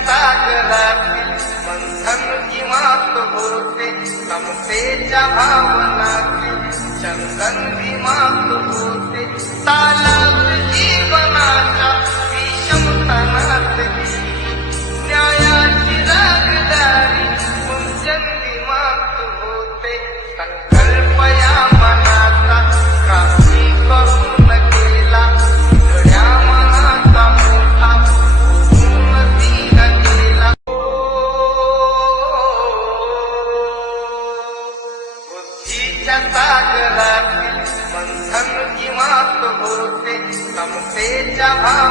सागरातील मंथन किंवात होते समतेच्या भावनातील चंदन भीमात होते तालात जीवनाच्या विषमतनातली न्यायाची रागदारी मुंजन भीमात होते संकल्प या मनाचा क्रांती करून केला उघड्या मनाचा मोठा उन्नतीला गेला बुद्धीच्या सागरातील मंथन किंवात होते समतेच्या भाव